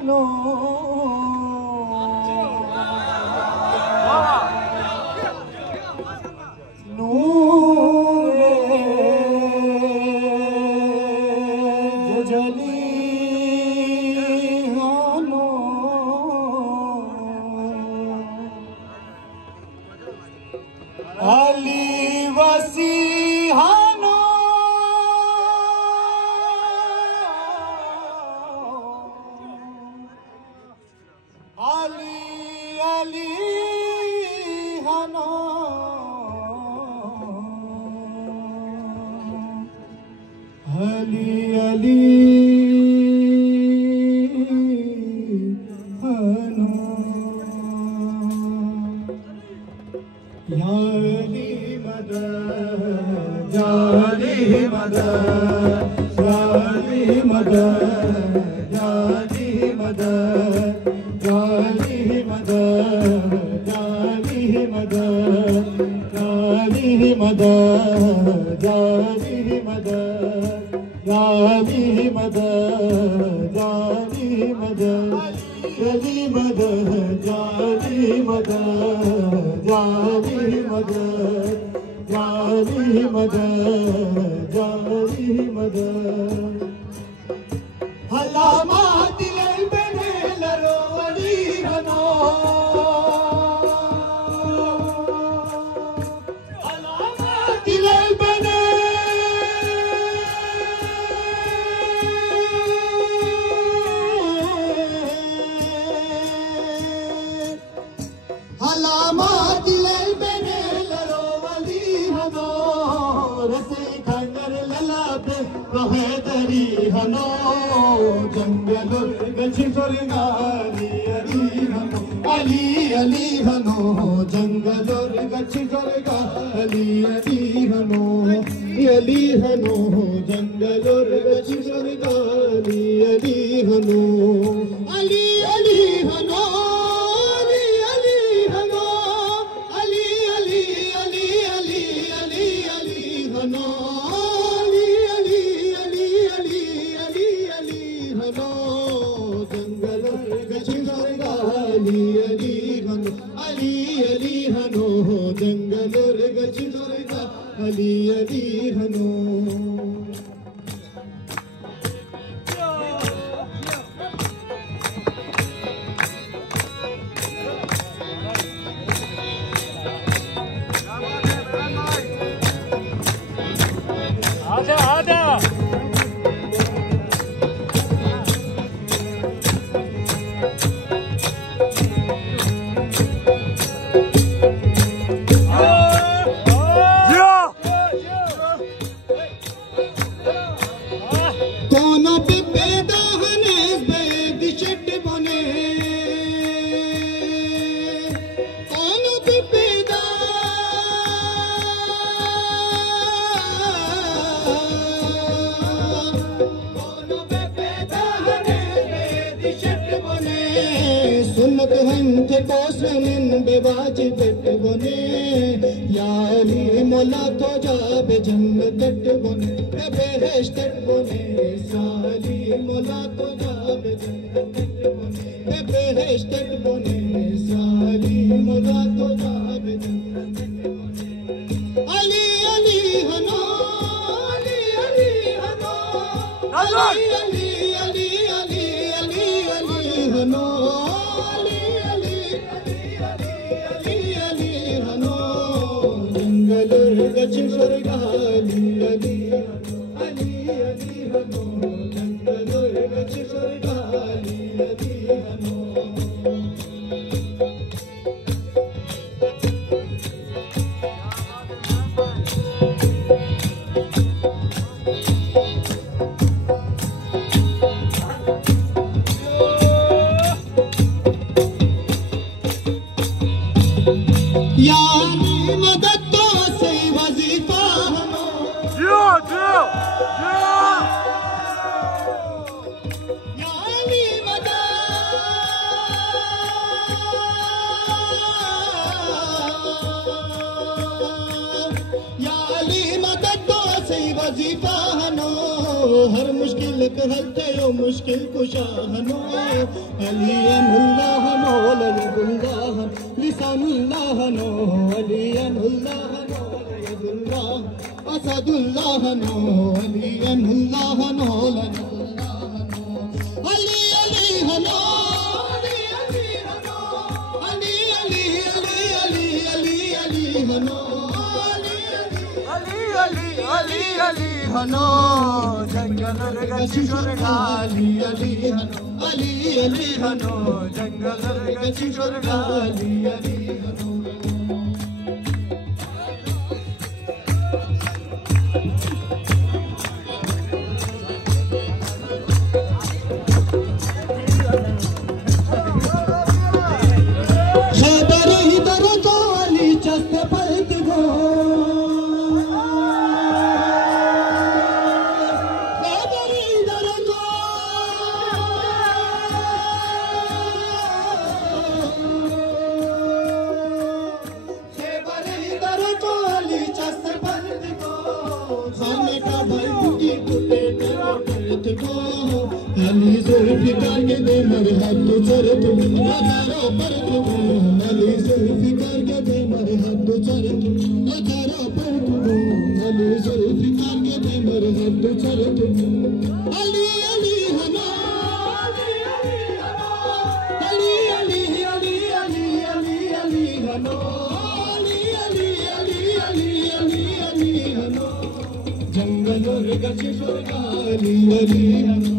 हनो नूरे जजली हनो अली वसी हनो अली अली हनो अली अली हनो या अली मदद या अली मदद या अली मदद या अली मदद जाली मदद जाली मदद जाली मदद जाली मदद जाली मदद जाली मदद जाली मदद जाली मदद जाली मदद जाली मदद जाली मदद हलामा दिल बने लरो अली हनो हलामा दिल बने हलामा दिल बने लरो अली हनो रसे खंगर लला पे रहे दरी हनो जंगल गची जोरगाली अली हनो अली अली हनो जंगल गची जोरगाली अली हनो अली हनो जंगल गची जोरगाली अली हनो अली अली हनो अली अली हनो अली अली अली अली अली अली हनो जंगल गची जोरगाली अली हनो अली अली हनो जंगल गची जोरगाली अली हनो आजा आजा सुन्नत हंथ कोसमिन बेबाज बेट बने याली मोला तो जाबे जन्नत बने बेहेश्त बने साली मोला तो जाबे जन्नत बने बेहेश्त बने साली मोला तो जाबे जन्नत बने अली अली हनो अली अली हनो अली अली अली अली अली अली हनो गची जोरगाली अली अली अली हनो जंगल गची जोरगाली अली हनो यानी मदद तो सही वजीफा हनो यानी मदद यानी मदद तो सही वजीफा हनो हर मुश्किल कहते यो मुश्किल कुशा हनो अलियनुल्लाह मौलयुल्लाह लिसानुल्लाह नो अलियनुल्लाह मौलयुल्लाह असदुल्लाह नो अलियनुल्लाह मौलयुल्लाह अली अली हनो अली अली हनो अली अली अली अली अली अली हनो अली अली हनो जंगल गचिशोर गाली अली हनो अली अली हनो जंगल गचिशोर गाली अली हनो खबर इधर तो अली चस्त पलट गो अली जुल्फिकार के दे मरे हाथ तो चरत हजारों पर तू अली जुल्फिकार के दे मरे हाथ तो चरत हजारों पर तू अली जुल्फिकार के दे मरे हाथ तो चरत अली अली हनो अली अली अली अली अली अली हनो अली अली अली अली अली अली हनो जंगल और गचिशोर गाली अली हनो